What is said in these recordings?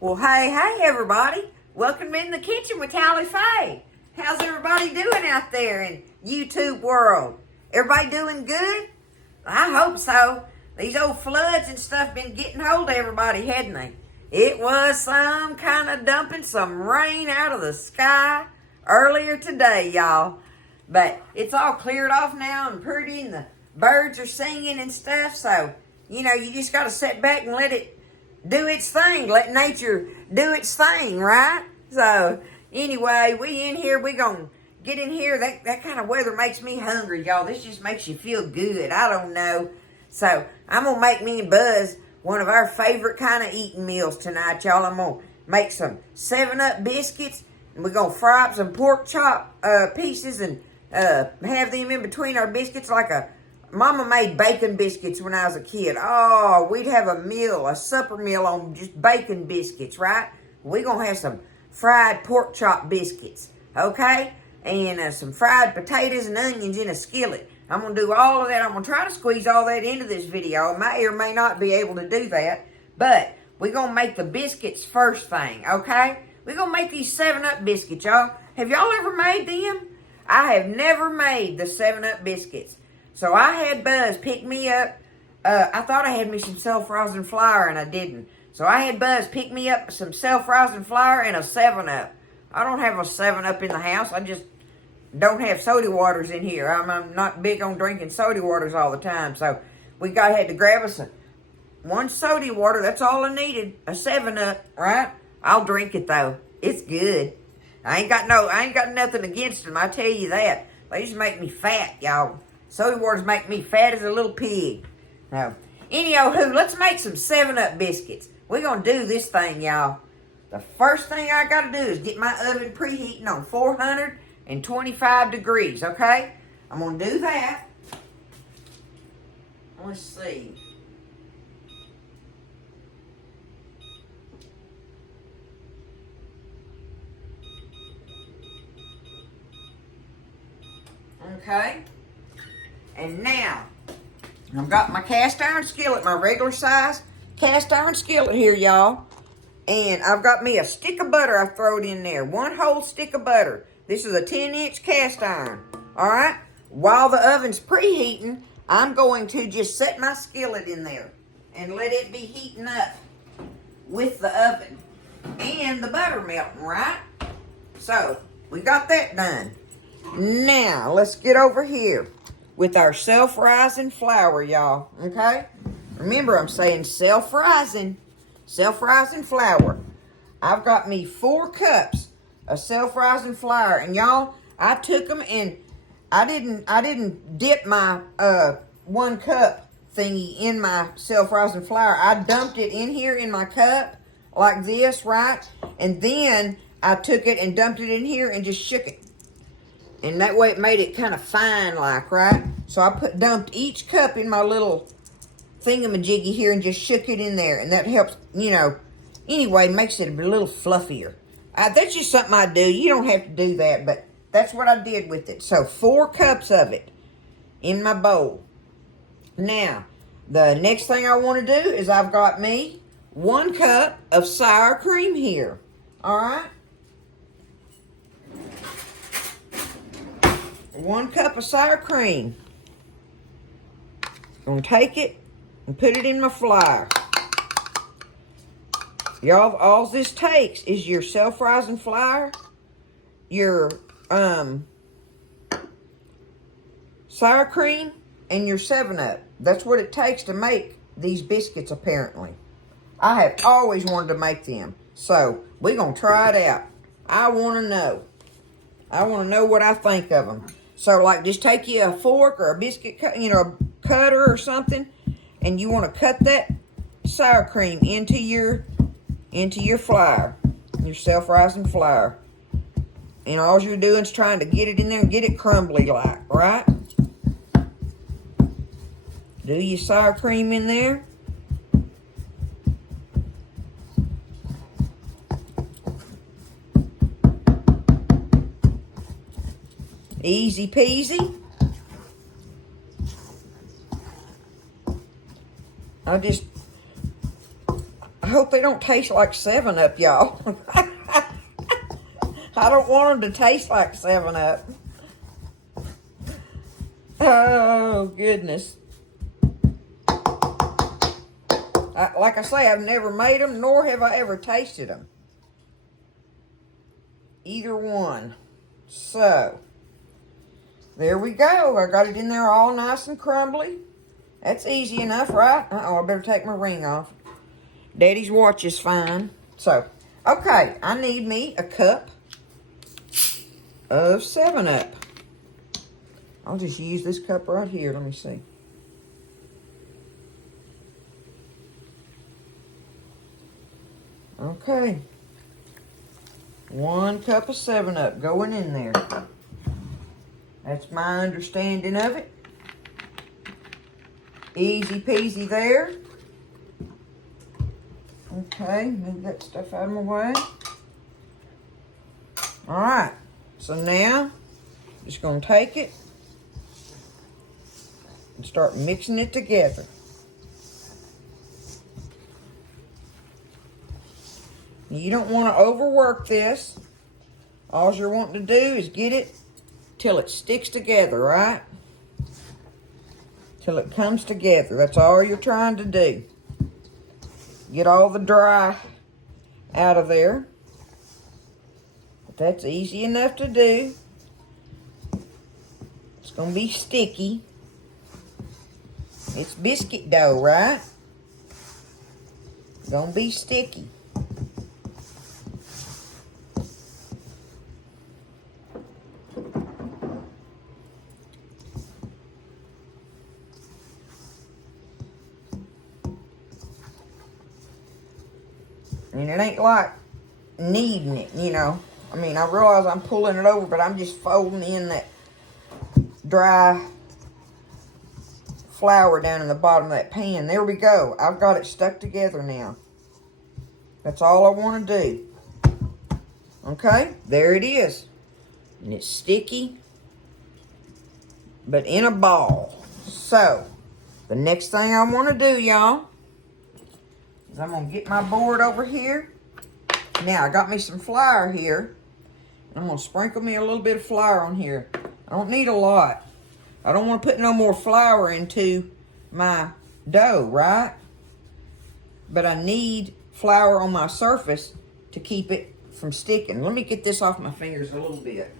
Well, hey, everybody. Welcome in the kitchen with Tally Faye. How's everybody doing out there in YouTube world? Everybody doing good? I hope so. These old floods and stuff been getting hold of everybody, hadn't they? It was some kind of dumping some rain out of the sky earlier today, y'all. But it's all cleared off now and pretty, and the birds are singing and stuff. So, you just got to sit back and let it do its thing. Let nature do its thing, right? So, anyway, we in here. We going to get in here. That kind of weather makes me hungry, y'all. This just makes you feel good. I don't know. So, I'm going to make me and Buzz one of our favorite kind of eating meals tonight, y'all. I'm going to make some 7-Up biscuits. And we're going to fry up some pork chop pieces and have them in between our biscuits like Mama made bacon biscuits when I was a kid. Oh, we'd have a supper meal on just bacon biscuits, right? We're going to have some fried pork chop biscuits, okay? And some fried potatoes and onions in a skillet. I'm going to do all of that. I'm going to try to squeeze all that into this video. My ear may not be able to do that, but we're going to make the biscuits first thing, okay? We're going to make these 7-Up biscuits, y'all. Have y'all ever made them? I have never made the 7-Up biscuits. So I had Buzz pick me up. I thought I had me some self-rising flour, and I didn't. So I had Buzz pick me up some self-rising flour and a 7-Up. I don't have a 7-Up in the house. I just don't have soda waters in here. I'm not big on drinking soda waters all the time. So we had to grab us one soda water. That's all I needed. A 7-Up, right? I'll drink it, though. It's good. I ain't got nothing against them, I tell you that. They just make me fat, y'all. Soda waters make me fat as a little pig. Now, anywho, let's make some 7-Up biscuits. We're going to do this thing, y'all. The first thing I got to do is get my oven preheating on 425 degrees, okay? I'm going to do that. Let's see. Okay. And now, I've got my cast iron skillet, my regular size cast iron skillet here, y'all. And I've got me a stick of butter I throwed in there. One whole stick of butter. This is a 10-inch cast iron. Alright? While the oven's preheating, I'm going to just set my skillet in there and let it be heating up with the oven and the butter melting, right? So, we got that done. Now, let's get over here with our self-rising flour, y'all, okay? Remember, I'm saying self-rising flour. I've got me 4 cups of self-rising flour, and y'all, I took them and I didn't dip my 1 cup thingy in my self-rising flour. I dumped it in here in my cup like this, right? And then I took it and dumped it in here and just shook it. And that way it made it kind of fine like, right? So I dumped each cup in my little thingamajiggy here and just shook it in there. And that helps, anyway, makes it a little fluffier. That's just something I do. You don't have to do that, but that's what I did with it. So 4 cups of it in my bowl. Now, the next thing I want to do is I've got me 1 cup of sour cream here. All right? 1 cup of sour cream. I'm going to take it and put it in my flour. Y'all, all this takes is your self-rising flour, your sour cream, and your 7-Up. That's what it takes to make these biscuits, apparently. I have always wanted to make them. So, we're going to try it out. I want to know. I want to know what I think of them. So, like, just take you a fork or a biscuit, a cutter or something, and you want to cut that sour cream into your flour, your self-rising flour. And all you're doing is trying to get it in there and get it crumbly like, right? Do your sour cream in there. Easy peasy. I hope they don't taste like 7-Up, y'all. I don't want them to taste like 7-Up. Oh, goodness. Like I say, I've never made them, nor have I ever tasted them. Either one. So, there we go. I got it in there all nice and crumbly. That's easy enough, right? Uh-oh, I better take my ring off. Daddy's watch is fine. So, okay, I need me a cup of 7-Up. I'll just use this cup right here. Let me see. Okay. 1 cup of 7-Up going in there. That's my understanding of it. Easy peasy there. Okay, move that stuff out of my way. Alright, so now, just going to take it and start mixing it together. You don't want to overwork this. All you're wanting to do is get it till it sticks together, right? Till it comes together. That's all you're trying to do. Get all the dry out of there. But that's easy enough to do. It's going to be sticky. It's biscuit dough, right? It's going to be sticky. And it ain't like kneading it, you know. I mean, I realize I'm pulling it over, but I'm just folding in that dry flour down in the bottom of that pan. There we go. I've got it stuck together now. That's all I want to do. Okay, there it is. And it's sticky, but in a ball. So, the next thing I want to do, y'all, is I'm going to get my board over here. Now, I got me some flour here. I'm going to sprinkle me a little bit of flour on here. I don't need a lot. I don't want to put no more flour into my dough, right? But I need flour on my surface to keep it from sticking. Let me get this off my fingers a little bit.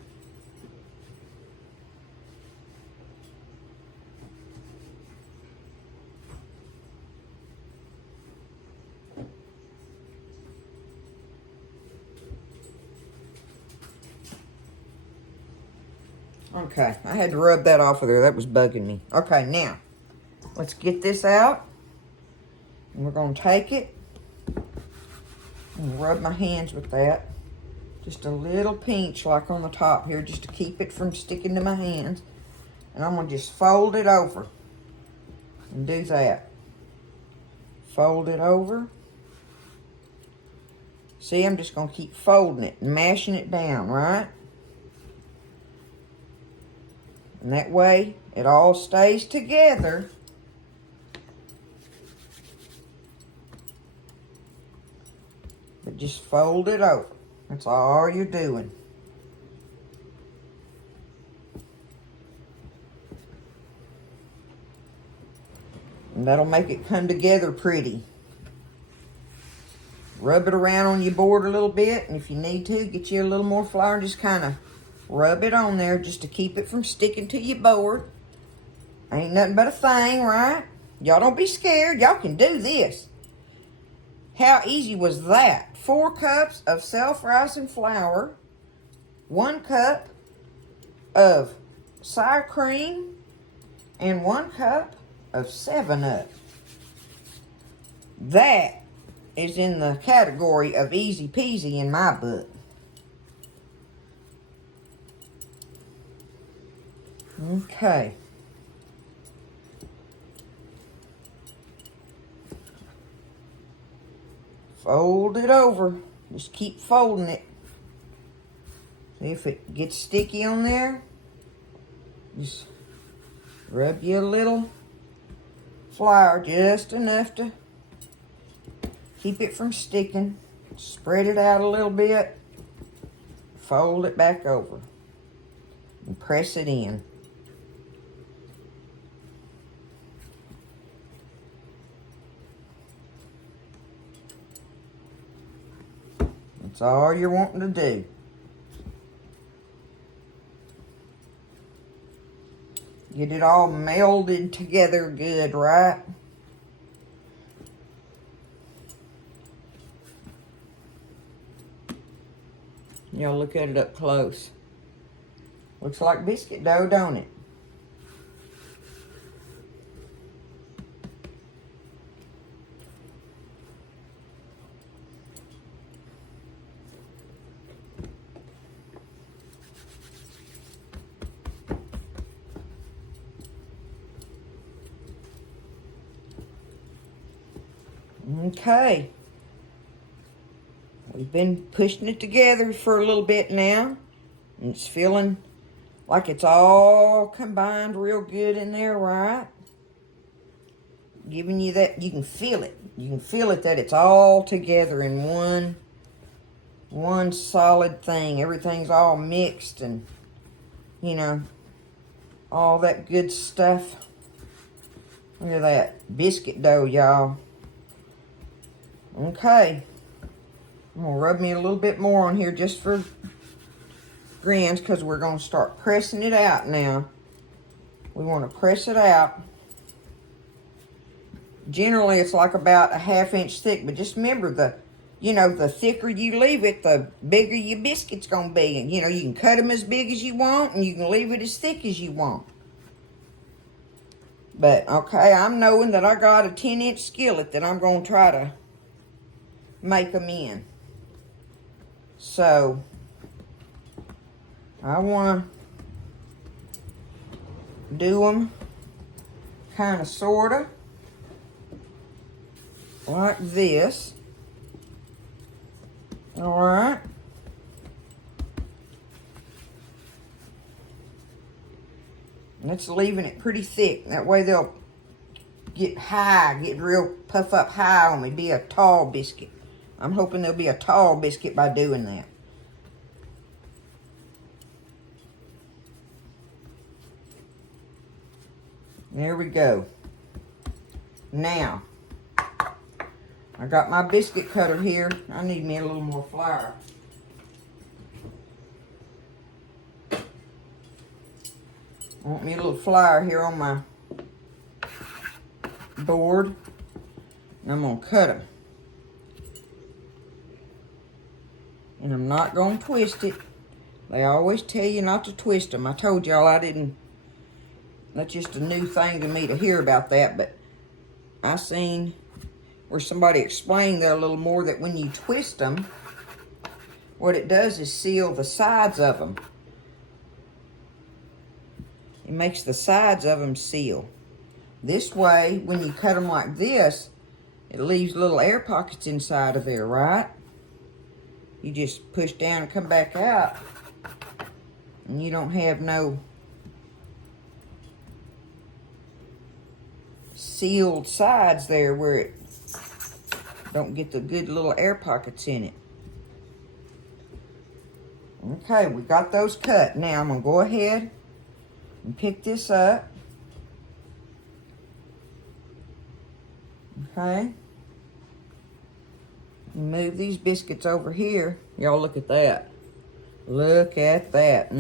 Okay, I had to rub that off of there. That was bugging me. Okay, now, let's get this out. And we're going to take it and rub my hands with that. Just a little pinch like on the top here, just to keep it from sticking to my hands. And I'm going to just fold it over and do that. Fold it over. See, I'm just going to keep folding it and mashing it down, right? And that way, it all stays together. But just fold it over. That's all you're doing. And that'll make it come together pretty. Rub it around on your board a little bit. And if you need to, get you a little more flour and just kind of rub it on there just to keep it from sticking to your board. Ain't nothing but a thing, right? Y'all don't be scared. Y'all can do this. How easy was that? 4 cups of self-rising flour, 1 cup of sour cream, and 1 cup of 7-Up. That is in the category of easy peasy in my book. Okay. Fold it over. Just keep folding it. See if it gets sticky on there. Just rub you a little flour, just enough to Keep it from sticking. Spread it out a little bit. Fold it back over. And press it in. That's all you're wanting to do. Get it all melded together good, right? Y'all look at it up close. Looks like biscuit dough, don't it? Okay. We've been pushing it together for a little bit now. And it's feeling like it's all combined real good in there, right? Giving you that, you can feel it. You can feel it that it's all together in one solid thing. Everything's all mixed and, you know, all that good stuff. Look at that biscuit dough, y'all. Okay. I'm going to rub me a little bit more on here just for grins because we're going to start pressing it out now. We want to press it out. Generally, it's like about a 1/2 inch thick, but just remember the thicker you leave it, the bigger your biscuit's going to be. And, you can cut them as big as you want, and you can leave it as thick as you want. But, okay, I'm knowing that I got a 10-inch skillet that I'm going to try to make them in. So, I want to do them kind of, sort of, like this. All right. And it's leaving it pretty thick. That way they'll get high, get real puff up high on me, be a tall biscuit. I'm hoping there'll be a tall biscuit by doing that. There we go. Now, I got my biscuit cutter here. I need me a little more flour. I want me a little flour here on my board. And I'm going to cut them. And I'm not going to twist it. They always tell you not to twist them. I told y'all I didn't. That's just a new thing to me to hear about that. But I seen where somebody explained there a little more that when you twist them, what it does is seal the sides of them. It makes the sides of them seal. This way, when you cut them like this, it leaves little air pockets inside of there, right? You just push down and come back out, and you don't have no sealed sides there where it don't get the good little air pockets in it. Okay, we got those cut. Now I'm going to go ahead and pick this up. Okay. Move these biscuits over here. Y'all look at that. Look at that.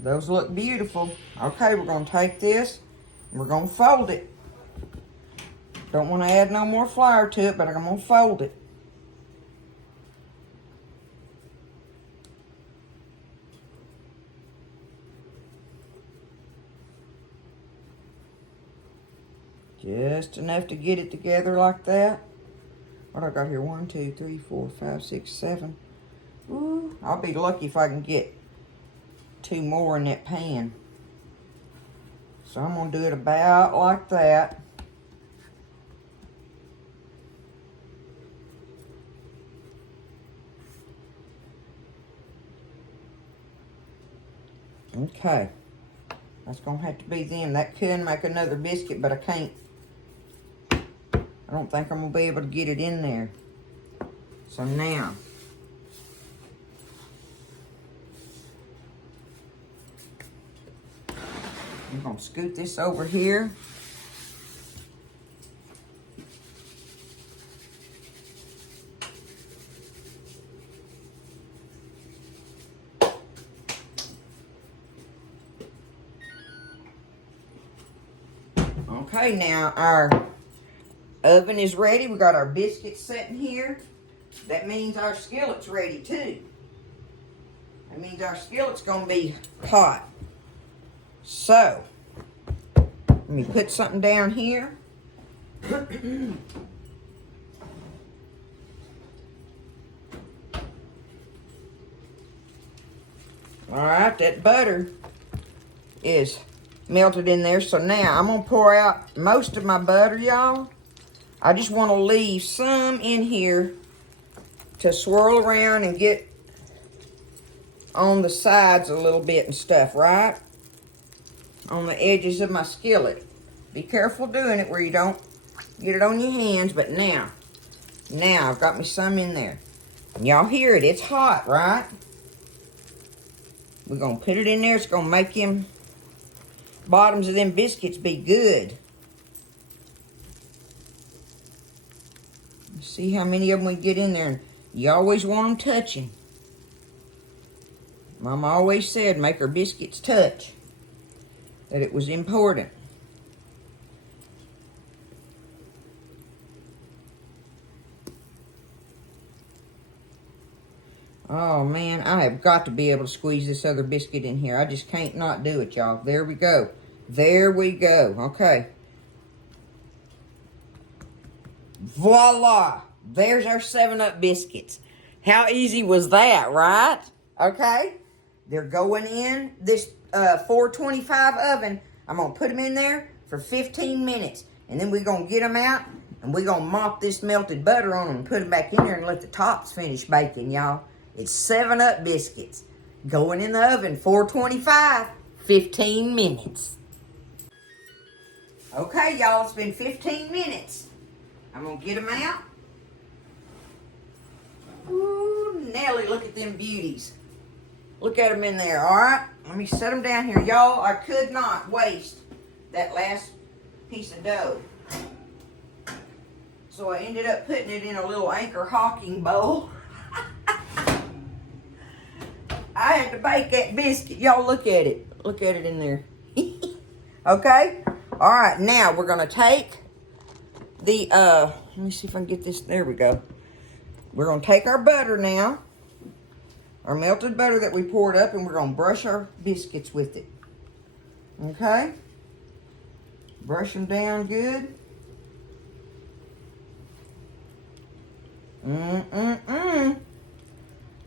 Those look beautiful. Okay, we're going to take this and we're going to fold it. Don't want to add no more flour to it, but I'm going to fold it. Just enough to get it together like that. What I got here? 1, 2, 3, 4, 5, 6, 7. Ooh, I'll be lucky if I can get 2 more in that pan. So I'm going to do it about like that. Okay. That's going to have to be them. That could make another biscuit, but I can't. I don't think I'm going to be able to get it in there. So now, I'm going to scoot this over here. Okay, now our oven is ready. We got our biscuits sitting here. That means our skillet's ready too. That means our skillet's gonna be hot. So, let me put something down here. Alright, that butter is melted in there. So now I'm gonna pour out most of my butter, y'all. I just want to leave some in here to swirl around and get on the sides a little bit and stuff, right? On the edges of my skillet. Be careful doing it where you don't get it on your hands, but now I've got me some in there. And y'all hear it, it's hot, right? We're gonna put it in there. It's gonna make them bottoms of them biscuits be good. See how many of them we get in there. And you always want them touching. Mama always said make her biscuits touch. That it was important. Oh man, I have got to be able to squeeze this other biscuit in here. I just can't not do it, y'all. There we go. There we go. Okay. Voila! There's our 7-Up biscuits. How easy was that, right? Okay? They're going in this 425 oven. I'm going to put them in there for 15 minutes. And then we're going to get them out. And we're going to mop this melted butter on them and put them back in there and let the tops finish baking, y'all. It's 7-Up biscuits. Going in the oven, 425, 15 minutes. Okay, y'all, it's been 15 minutes. I'm going to get them out. Ooh, Nelly, look at them beauties. Look at them in there, all right? Let me set them down here. Y'all, I could not waste that last piece of dough. So I ended up putting it in a little Anchor Hawking bowl. I had to bake that biscuit. Y'all, look at it. Look at it in there. Okay? All right, now we're going to take the, let me see if I can get this. There we go. We're going to take our butter now, our melted butter that we poured up, and we're going to brush our biscuits with it. Okay? Brush them down good.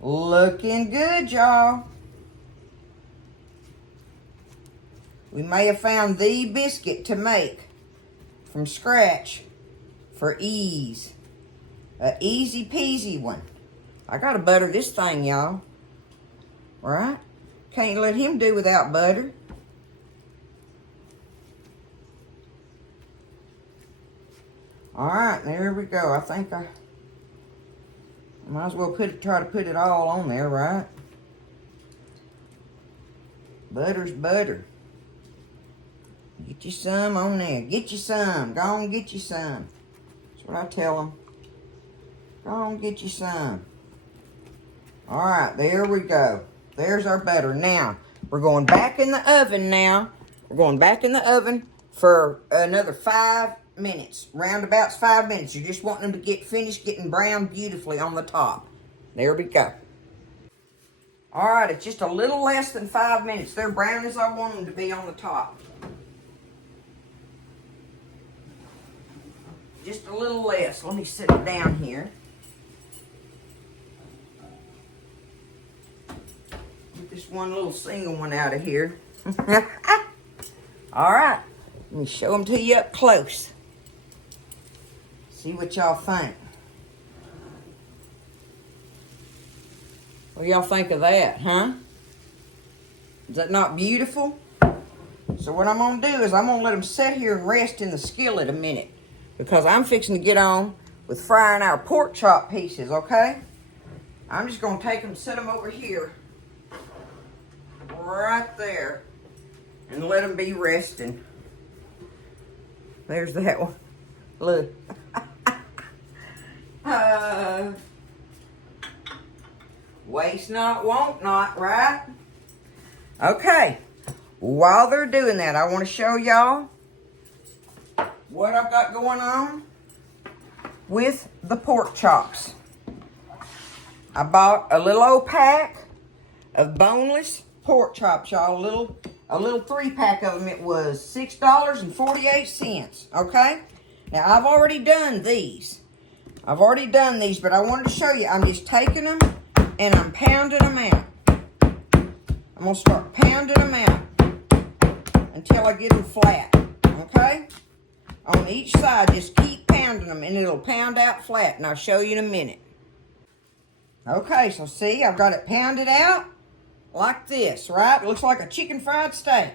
Looking good, y'all. We may have found the biscuit to make from scratch for ease. A easy peasy one. I gotta butter this thing, y'all. Right? Can't let him do without butter. Alright, there we go. I think I might as well try to put it all on there, right? Butter's butter. Get you some on there. Get you some. Go on, get you some. That's what I tell them. Go on, get you some. All right, there we go. There's our butter. Now, we're going back in the oven now. We're going back in the oven for another 5 minutes. Roundabouts 5 minutes. You're just wanting them to get finished getting brown beautifully on the top. There we go. All right, it's just a little less than 5 minutes. They're brown as I want them to be on the top. Just a little less. Let me sit it down here. Get this one little single one out of here. All right. Let me show them to you up close. See what y'all think. What do y'all think of that, huh? Is that not beautiful? So what I'm going to do is I'm going to let them sit here and rest in the skillet a minute, because I'm fixing to get on with frying our pork chop pieces, okay? I'm just going to take them and set them over here, right there, and let them be resting. There's that one. Look. Waste not, want not, right? Okay. While they're doing that, I want to show y'all what I've got going on with the pork chops. I bought a little old pack of boneless pork chops, y'all. A little 3-pack of them. It was $6.48. Okay? Now, I've already done these. But I wanted to show you. I'm just taking them and I'm pounding them out. I'm going to start pounding them out until I get them flat. Okay? On each side, just keep pounding them and it'll pound out flat. And I'll show you in a minute. Okay, so see, I've got it pounded out like this, right? It looks like a chicken fried steak.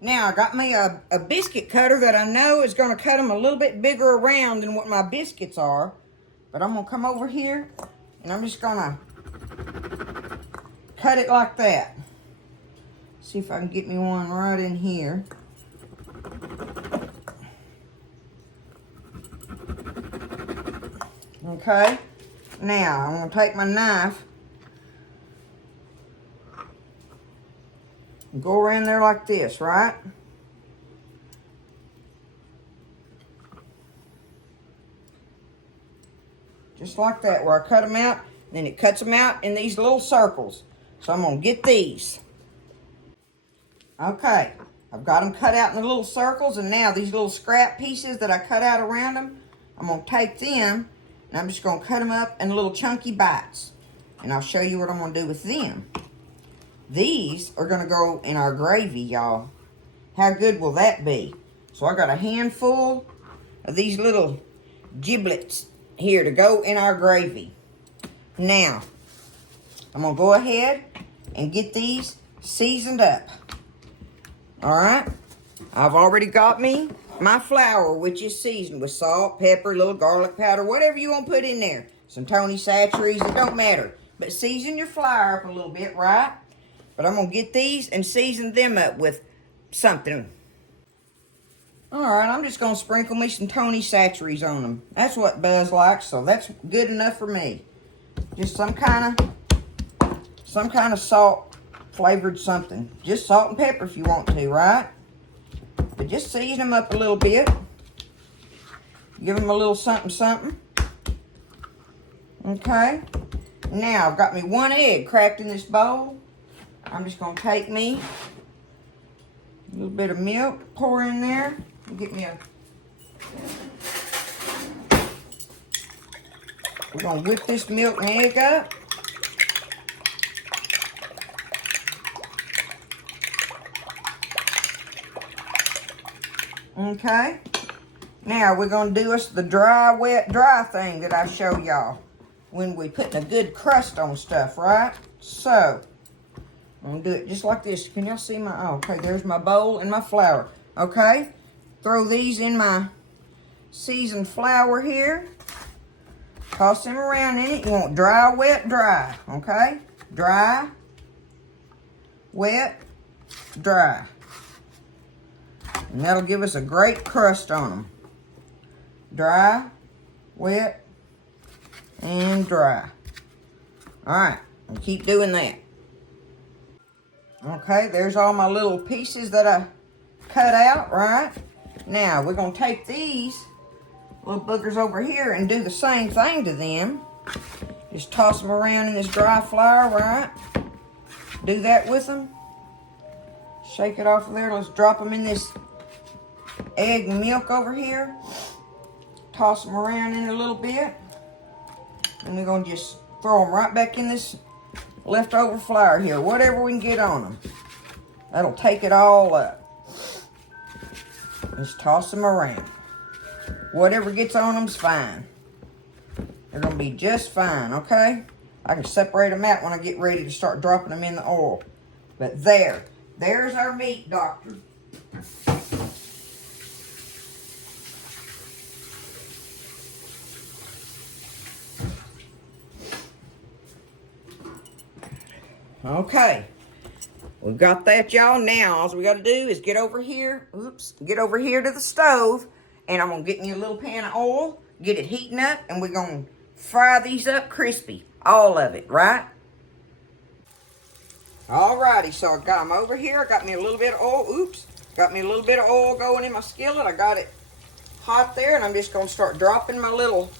Now, I got me a biscuit cutter that I know is going to cut them a little bit bigger around than what my biscuits are. But I'm going to come over here and I'm just going to cut it like that. See if I can get me one right in here. Okay. Now, I'm going to take my knife and go around there like this, right? Just like that, where I cut them out, then it cuts them out in these little circles. So I'm going to get these. Okay, I've got them cut out in the little circles, and now these little scrap pieces that I cut out around them, I'm going to take them, and I'm just going to cut them up in little chunky bites. And I'll show you what I'm going to do with them. These are going to go in our gravy, y'all. How good will that be? So I got a handful of these little giblets here to go in our gravy. Now, I'm going to go ahead and get these seasoned up. Alright? I've already got me my flour, which is seasoned with salt, pepper, a little garlic powder, whatever you want to put in there. Some Tony Chachere's, it don't matter. But season your flour up a little bit, right? But I'm going to get these and season them up with something. Alright, I'm just going to sprinkle me some Tony Chachere's on them. That's what Buzz likes, so that's good enough for me. Just some kind of salt flavored something. Just salt and pepper if you want to, right? But just season them up a little bit. Give them a little something. Okay. Now, I've got me 1 egg cracked in this bowl. I'm just going to take me a little bit of milk, pour in there, and get me we're going to whip this milk and egg up. Okay. Now, we're going to do us the dry, wet, dry thing that I show y'all when we putting a good crust on stuff, right? So, I'm going to do it just like this. Can y'all see my, oh, okay, there's my bowl and my flour. Okay, throw these in my seasoned flour here. Toss them around in it. You want dry, wet, dry, okay? Dry, wet, dry. And that'll give us a great crust on them. Dry, wet, and dry. All right, and keep doing that. Okay, there's all my little pieces that I cut out, right? Now, we're going to take these little boogers over here and do the same thing to them. Just toss them around in this dry flour, right? Do that with them. Shake it off of there. Let's drop them in this egg and milk over here. Toss them around in a little bit. And we're going to just throw them right back in this leftover flour here. Whatever we can get on them. That'll take it all up. Just toss them around. Whatever gets on them's fine. They're going to be just fine, okay? I can separate them out when I get ready to start dropping them in the oil. But there's our meat doctor. Okay, we've got that, y'all. Now, all we got to do is get over here. Get over here to the stove, and I'm gonna get me a little pan of oil, get it heating up, and we're gonna fry these up crispy, all of it, right? Alrighty, so I got them over here. I got me a little bit of oil. Got me a little bit of oil going in my skillet. I got it hot there, and I'm just gonna start dropping my little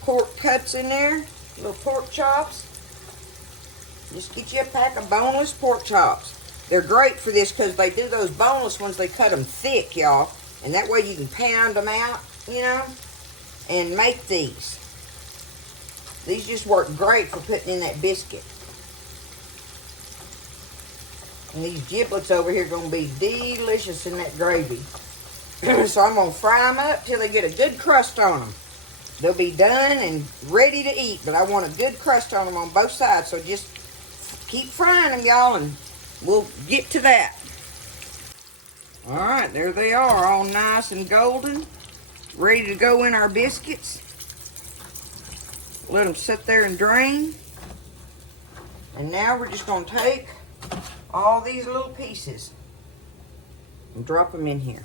pork cuts in there. Little pork chops. Just get you a pack of boneless pork chops. They're great for this because they do those boneless ones. They cut them thick, y'all. And that way you can pound them out, you know, and make these. These just work great for putting in that biscuit. And these giblets over here are going to be delicious in that gravy. So I'm going to fry them up till they get a good crust on them. They'll be done and ready to eat, but I want a good crust on them on both sides. So just keep frying them, y'all, and we'll get to that. All right, there they are, all nice and golden, ready to go in our biscuits. Let them sit there and drain. And now we're just going to take all these little pieces and drop them in here.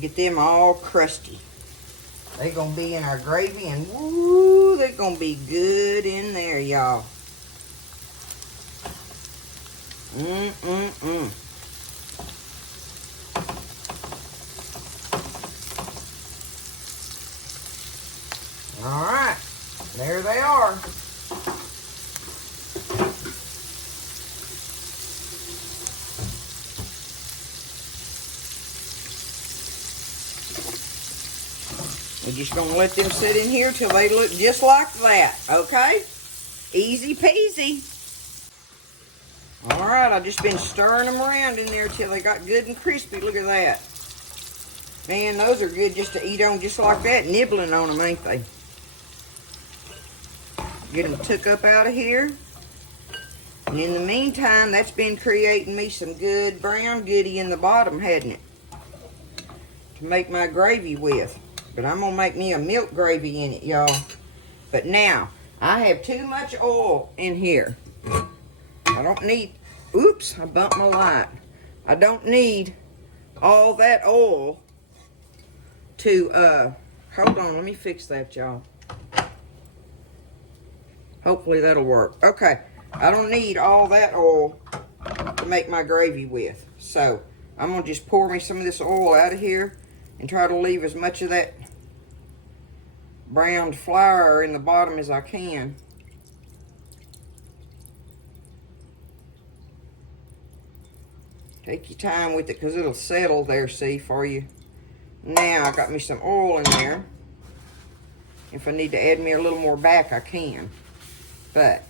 Get them all crusty. They're going to be in our gravy, and woo, they're going to be good in there, y'all. All right, there they are. We're just going to let them sit in here till they look just like that, okay? Easy peasy. All right, I've just been stirring them around in there till they got good and crispy. Look at that. Man, those are good just to eat on just like that, nibbling on them, ain't they? Get them took up out of here. And in the meantime, that's been creating me some good brown goodie in the bottom, hadn't it? To make my gravy with. But I'm going to make me a milk gravy in it, y'all. But now, I have too much oil in here. I don't need, oops, I bumped my light. I don't need all that oil to, hold on, let me fix that, y'all. Hopefully that'll work. Okay, I don't need all that oil to make my gravy with. So, I'm going to just pour me some of this oil out of here and try to leave as much of that browned flour in the bottom as I can. Take your time with it because it'll settle there, see, for you. Now, I got me some oil in there. If I need to add me a little more back, I can. But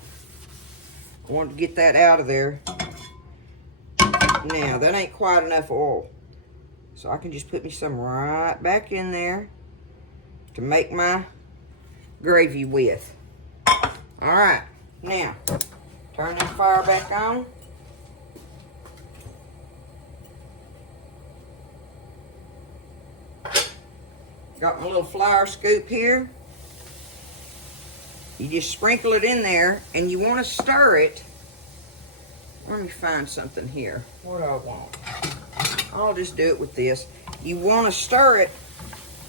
I want to get that out of there. Now, that ain't quite enough oil. So I can just put me some right back in there to make my gravy with. All right, now turn that fire back on. Got my little flour scoop here. You just sprinkle it in there, and you want to stir it. Let me find something here. What do I want? I'll just do it with this. You want to stir it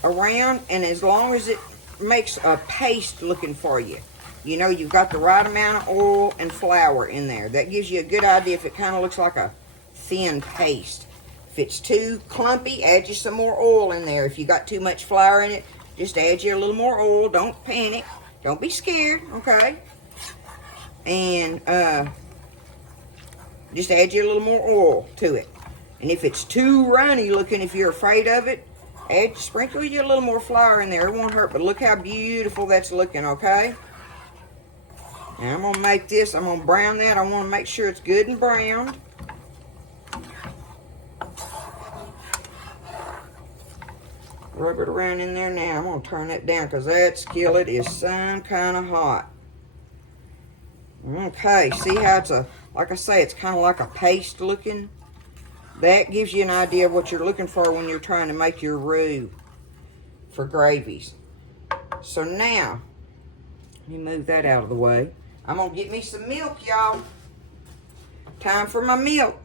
around, and as long as it makes a paste looking for you, you know you've got the right amount of oil and flour in there. That gives you a good idea if it kind of looks like a thin paste. If it's too clumpy, add you some more oil in there. If you got too much flour in it, just add you a little more oil. Don't panic. Don't be scared, okay? And just add you a little more oil to it. And if it's too runny looking, if you're afraid of it, sprinkle you a little more flour in there. It won't hurt, but look how beautiful that's looking, okay? Now I'm going to make this, I'm going to brown that. I want to make sure it's good and browned. Rub it around in there now. I'm going to turn that down because that skillet is some kind of hot. Okay, see how it's a Like I say, it's kind of like a paste looking. That gives you an idea of what you're looking for when you're trying to make your roux for gravies. So now, let me move that out of the way. I'm going to get me some milk, y'all. Time for my milk.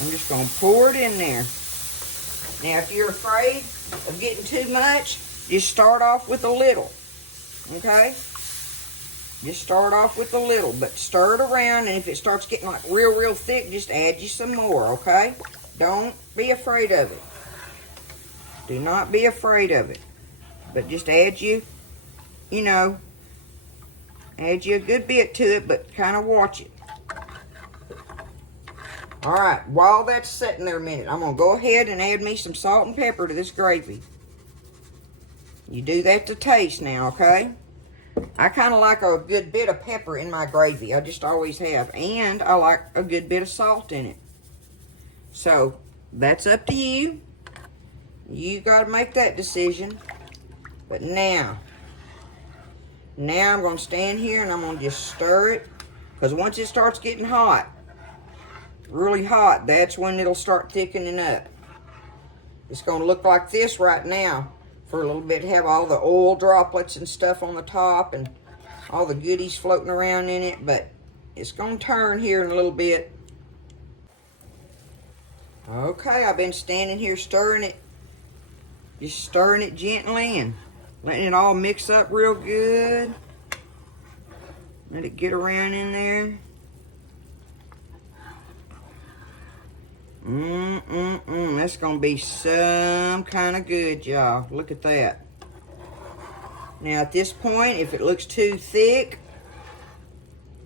I'm just going to pour it in there. Now, if you're afraid of getting too much, just start off with a little. Okay? Just start off with a little, but stir it around, and if it starts getting like real thick, just add you some more, okay? Don't be afraid of it. Do not be afraid of it. But just add you know, add you a good bit to it, but kind of watch it. All right, while that's sitting there a minute, I'm going to go ahead and add me some salt and pepper to this gravy. You do that to taste now, okay? I kind of like a good bit of pepper in my gravy. I just always have. And I like a good bit of salt in it. So, that's up to you. You got to make that decision. But now I'm going to stand here and I'm going to just stir it. Because once it starts getting hot, really hot, that's when it'll start thickening up. It's going to look like this right now for a little bit. Have all the oil droplets and stuff on the top and all the goodies floating around in it, but it's going to turn here in a little bit. Okay, I've been standing here stirring it, just stirring it gently and letting it all mix up real good. Let it get around in there. That's gonna be some kind of good, y'all. Look at that. Now at this point, if it looks too thick,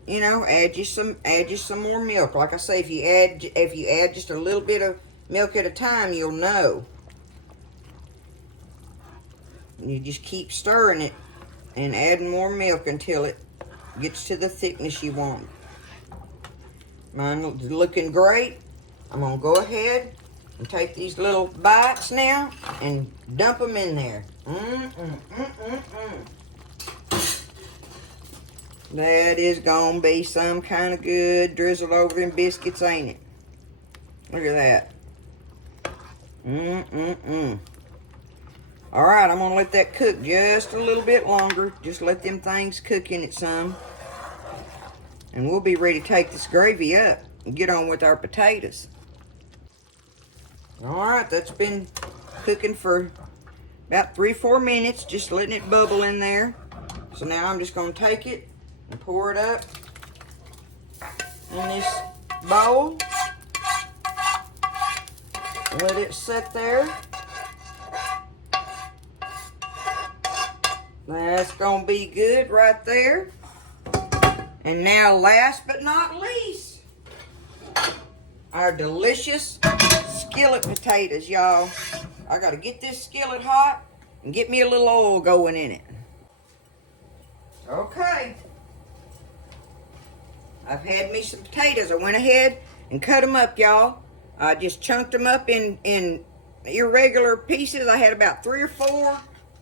you know, add you some more milk. Like I say, if you add just a little bit of milk at a time, you'll know. You just keep stirring it and adding more milk until it gets to the thickness you want. Mine's looking great. I'm going to go ahead and take these little bites now and dump them in there. That is going to be some kind of good drizzled over them biscuits, ain't it? Look at that. All right, I'm going to let that cook just a little bit longer. Just let them things cook in it some. And we'll be ready to take this gravy up and get on with our potatoes. All right, that's been cooking for about 3-4 minutes, just letting it bubble in there. So now I'm just going to take it and pour it up in this bowl. Let it sit there. That's going to be good right there. And now, last but not least, our delicious skillet potatoes, y'all. I got to get this skillet hot and get me a little oil going in it. Okay. I've had me some potatoes. I went ahead and cut them up, y'all. I just chunked them up in irregular pieces. I had about 3 or 4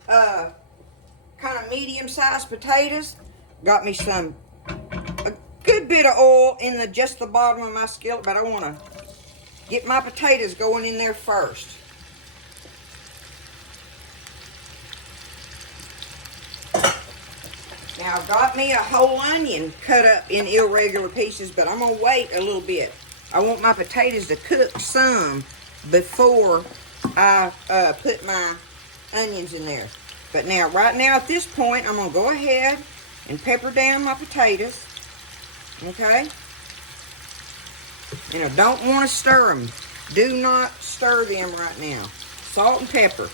kind of medium-sized potatoes. Got me a good bit of oil in just the bottom of my skillet, but I want to get my potatoes going in there first. Now I've got me a whole onion cut up in irregular pieces, but I'm going to wait a little bit. I want my potatoes to cook some before I put my onions in there. But now, right now at this point, I'm going to go ahead and pepper down my potatoes. Okay? And I don't want to stir them. Do not stir them right now. Salt and pepper.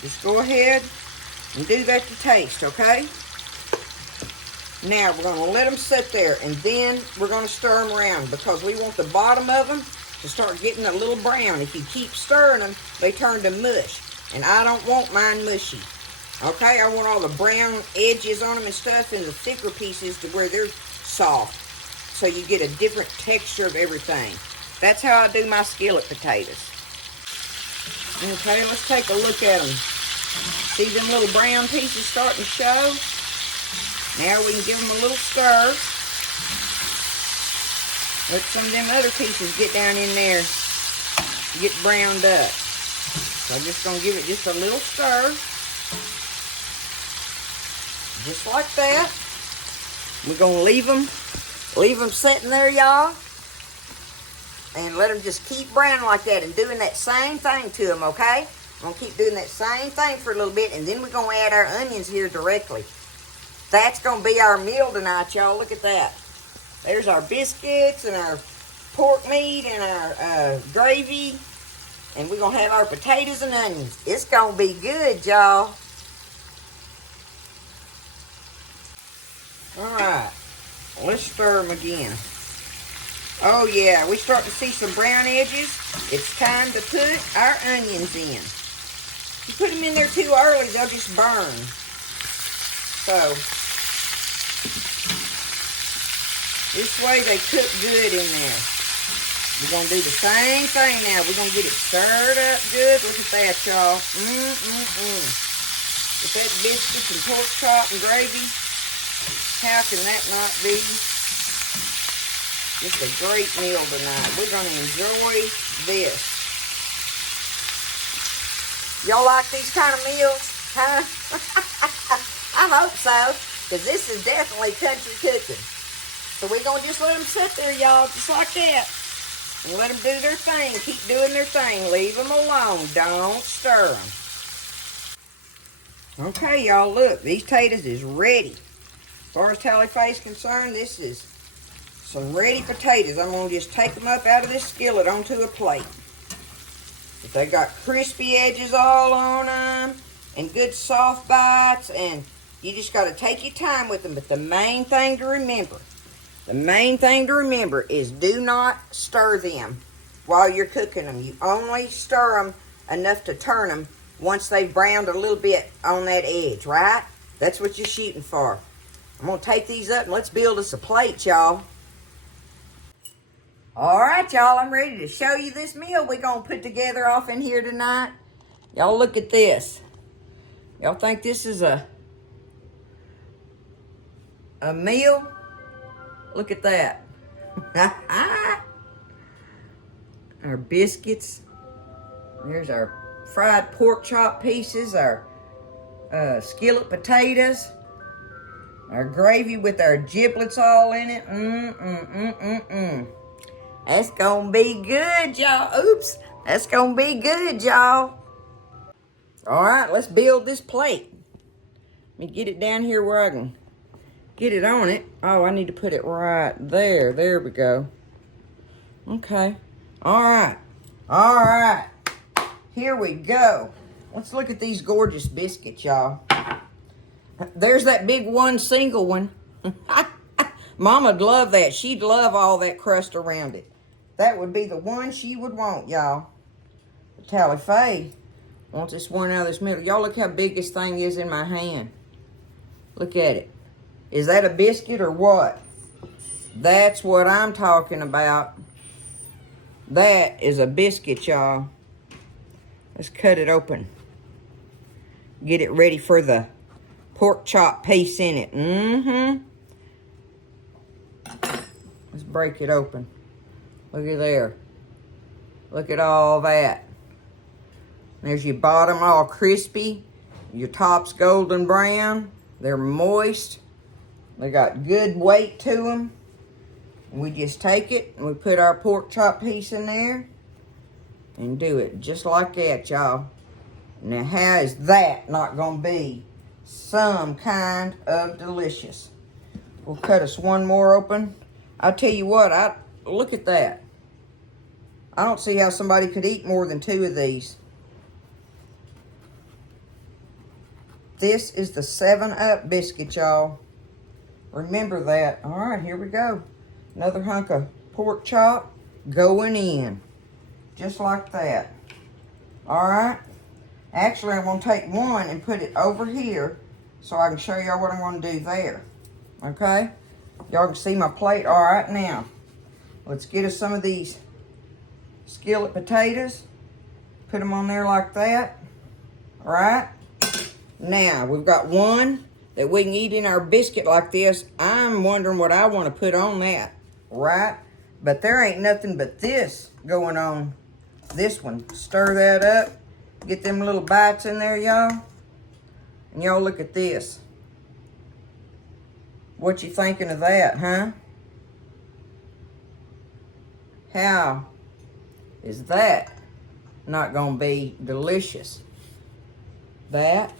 Just go ahead and do that to taste, okay? Now, we're going to let them sit there, and then we're going to stir them around because we want the bottom of them to start getting a little brown. If you keep stirring them, they turn to mush, and I don't want mine mushy. Okay, I want all the brown edges on them and stuff and the thicker pieces to where they're soft, so you get a different texture of everything. That's how I do my skillet potatoes. Okay, let's take a look at them. See them little brown pieces starting to show? Now we can give them a little stir. Let some of them other pieces get down in there, get browned up. So I'm just going to give it just a little stir. Just like that. We're going to leave them sitting there, y'all. And let them just keep browning like that and doing that same thing to them, okay? I'm going to keep doing that same thing for a little bit, and then we're going to add our onions here directly. That's going to be our meal tonight, y'all. Look at that. There's our biscuits and our pork meat and our gravy. And we're going to have our potatoes and onions. It's going to be good, y'all. All right. Let's stir them again. Oh, yeah. We start to see some brown edges. It's time to put our onions in. If you put them in there too early, they'll just burn. So, this way they cook good in there. We're going to do the same thing now. We're going to get it stirred up good. Look at that, y'all. With that biscuits and pork chop and gravy, how can that not be just a great meal tonight? We're going to enjoy this. Y'all like these kind of meals? Huh? I hope so, because this is definitely country cooking. So we're going to just let them sit there, y'all, just like that. And let them do their thing. Keep doing their thing. Leave them alone. Don't stir them. Okay, y'all, look. These potatoes is ready. As far as Tally Faye is concerned, this is some ready potatoes. I'm going to just take them up out of this skillet onto a plate. If they got crispy edges all on them and good soft bites, and you just got to take your time with them. But the main thing to remember, is do not stir them while you're cooking them. You only stir them enough to turn them once they've browned a little bit on that edge, right? That's what you're shooting for. I'm going to take these up and let's build us a plate, y'all. All right, y'all, I'm ready to show you this meal we're going to put together off in here tonight. Y'all look at this. Y'all think this is a meal? Look at that. Our biscuits. There's our fried pork chop pieces, our skillet potatoes, our gravy with our giblets all in it. That's gonna be good, y'all. Oops. That's gonna be good, y'all. All right, let's build this plate. Let me get it down here where I can get it on it. Oh, I need to put it right there. There we go. Okay. All right. All right. Here we go. Let's look at these gorgeous biscuits, y'all. There's that big one, single one. Mama'd love that. She'd love all that crust around it. That would be the one she would want, y'all. Tally Faye wants this one out of this middle. Y'all look how big this thing is in my hand. Look at it. Is that a biscuit or what? That's what I'm talking about. That is a biscuit, y'all. Let's cut it open. Get it ready for the pork chop piece in it. Let's break it open. Look at there. Look at all that. There's your bottom all crispy. Your top's golden brown. They're moist. They got good weight to them. We just take it and we put our pork chop piece in there and do it just like that, y'all. Now, how is that not going to be some kind of delicious? We'll cut us one more open. I'll tell you what, look at that. I don't see how somebody could eat more than 2 of these. This is the 7-Up biscuit, y'all. Remember that. All right, here we go. Another hunk of pork chop going in. Just like that. All right. Actually, I'm going to take one and put it over here so I can show y'all what I'm going to do there. Okay? Y'all can see my plate. All right, now. Let's get us some of these skillet potatoes. Put them on there like that. All right? Now, we've got 1, that we can eat in our biscuit like this. I'm wondering what I want to put on that, right? But there ain't nothing but this going on this one. Stir that up. Get them little bites in there, y'all. And y'all look at this. What you thinking of that, huh? How is that not gonna be delicious? That,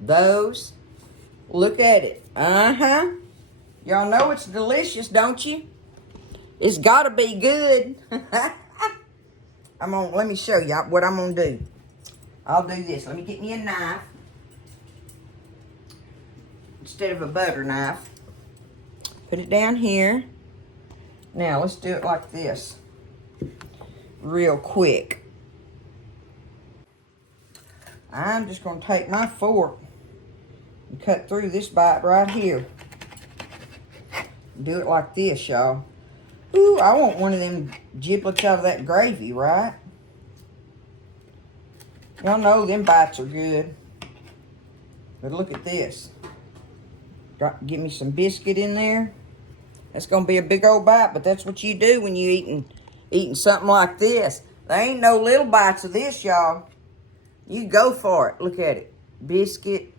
those, look at it. Uh-huh. Y'all know it's delicious, don't you? It's gotta be good. Let me show you what I'm gonna do. I'll do this. Let me get me a knife. Instead of a butter knife. Put it down here. Now, let's do it like this. Real quick. I'm just going to take my fork and cut through this bite right here. Do it like this, y'all. Ooh, I want one of them giblets out of that gravy, right? Y'all know them bites are good. But look at this. Get me some biscuit in there. That's going to be a big old bite, but that's what you do when you eating something like this. There ain't no little bites of this, y'all. You go for it. Look at it. Biscuit,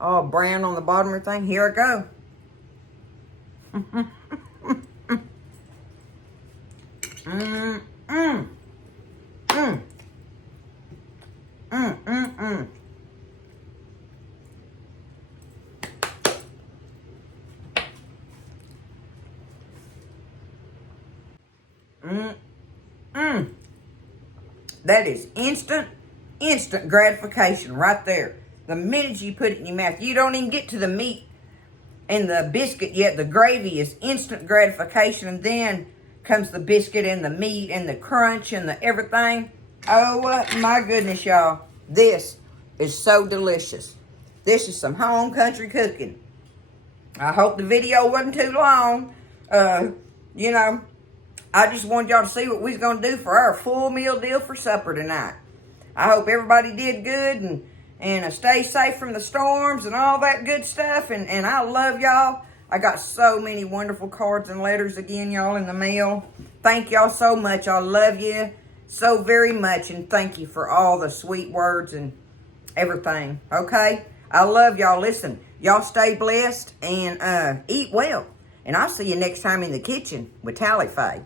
all brown on the bottom of everything. Here I go. That is instant gratification right there. The minute you put it in your mouth, you don't even get to the meat and the biscuit yet. The gravy is instant gratification, and then comes the biscuit and the meat and the crunch and the everything. Oh my goodness, y'all. This is so delicious. This is some home country cooking. I hope the video wasn't too long. You know, I just wanted y'all to see what we was going to do for our full meal deal for supper tonight. I hope everybody did good and stay safe from the storms and all that good stuff. And I love y'all. I got so many wonderful cards and letters again, y'all, in the mail. Thank y'all so much. I love you so very much. And thank you for all the sweet words and everything. Okay? I love y'all. Listen, y'all stay blessed and eat well. And I'll see you next time in the kitchen with Tally Faye.